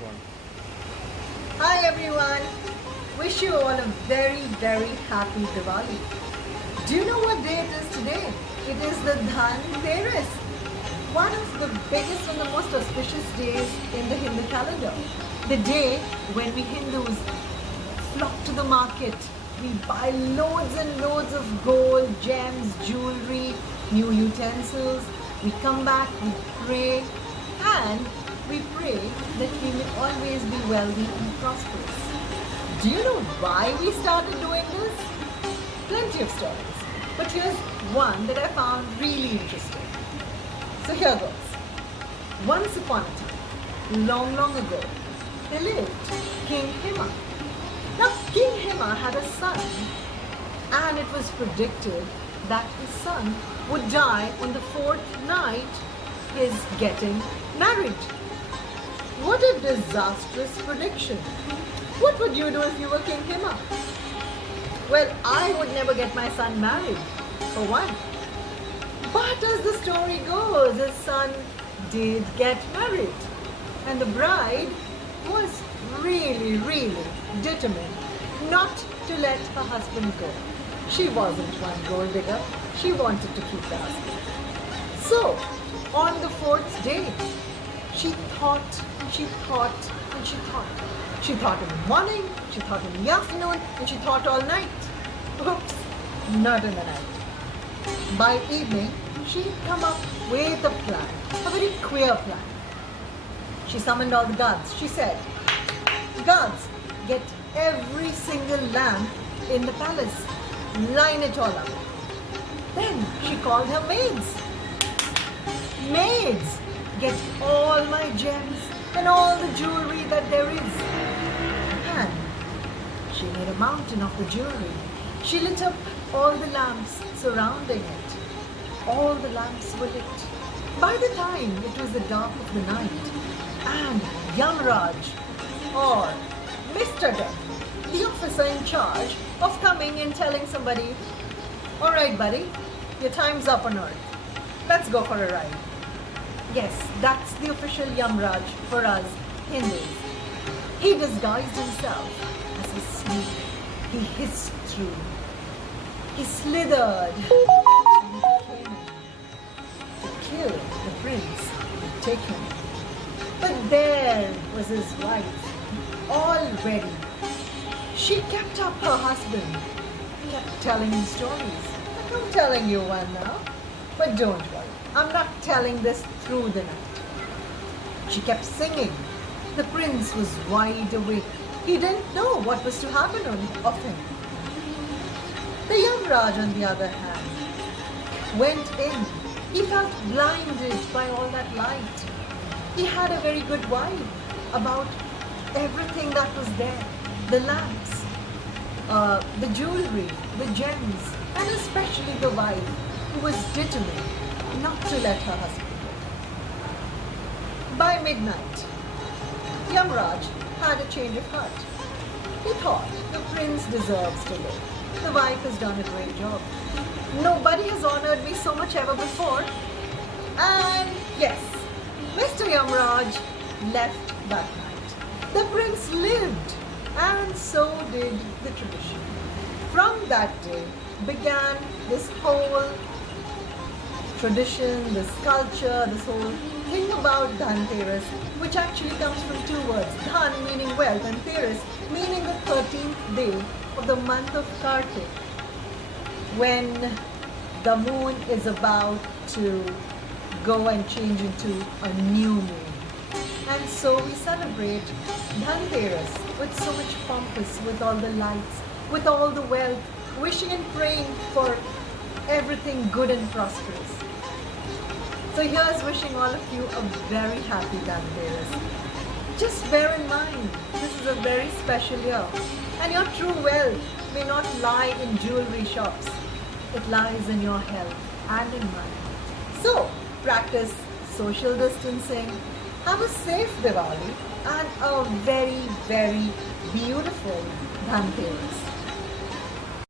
one. Hi everyone! Wish you all a very, very happy Diwali. Do you know what day it is today? It is the Dhanteras, one of the biggest and the most auspicious days in the Hindu calendar. The day when we Hindus flock to the market. We buy loads and loads of gold, gems, jewelry, new utensils. We come back, we pray, and we pray that we may always be wealthy and prosperous. Do you know why we started doing this? Plenty of stories. But here's one that I found really interesting. So here goes. Once upon a time, long, long ago, there lived King Hima. Now, King Hima had a son, and it was predicted that his son would die on the fourth night his getting married. What a disastrous prediction. What would you do if you were King Hima? Well, I would never get my son married, for one. But as the story goes, his son did get married. And the bride was really, really determined not to let her husband go. She wasn't one gold digger. She wanted to keep the husband. So, on the fourth day, she thought, and she thought. She thought in the morning, she thought in the afternoon, and she thought all night. Oops, not in the night. By evening, she had come up with a plan, a very queer plan. She summoned all the guards. She said, "Guards, get every single lamp in the palace. Line it all up." Then she called her maids. Maids, get all my gems and all the jewelry that there is. And she made a mountain of the jewelry. She lit up all the lamps surrounding it. All the lamps were lit. By the time it was the dark of the night, and Yamraj, or Mr. Death, the officer in charge of coming and telling somebody, "All right, buddy, your time's up on Earth. Let's go for a ride." Yes, that's the official Yamraj for us Hindus. He disguised himself as a snake. He hissed through. He slithered and he came in to kill the prince and take him. But there was his wife, all ready. She kept up her husband, kept telling him stories. Like I'm telling you one now, but don't worry, I'm not telling this through the night. She kept singing. The prince was wide awake. He didn't know what was to happen of him. The Yamraj, on the other hand, went in. He felt blinded by all that light. He had a very good vibe about everything that was there. The lamps, the jewelry, the gems, and especially the wife who was determined not to let her husband go. By midnight, Yamraj had a change of heart. He thought the prince deserves to live. The wife has done a great job. Nobody has honored me so much ever before. And yes, Mr. Yamraj left that night. The prince lived, and so did the tradition. From that day began this whole tradition, this culture, this whole thing about Dhanteras, which actually comes from two words. Dhan meaning wealth and Teras meaning the 13th day of the month of Kartik, when the moon is about to go and change into a new moon. And so we celebrate Dhanteras with so much pompous, with all the lights, with all the wealth, wishing and praying for everything good and prosperous. So here's wishing all of you a very happy Dhanteras. Just bear in mind, this is a very special year, and your true wealth may not lie in jewelry shops. It lies in your health and in mind. So practice social distancing, have a safe Diwali, and a very, very beautiful Dhanteras.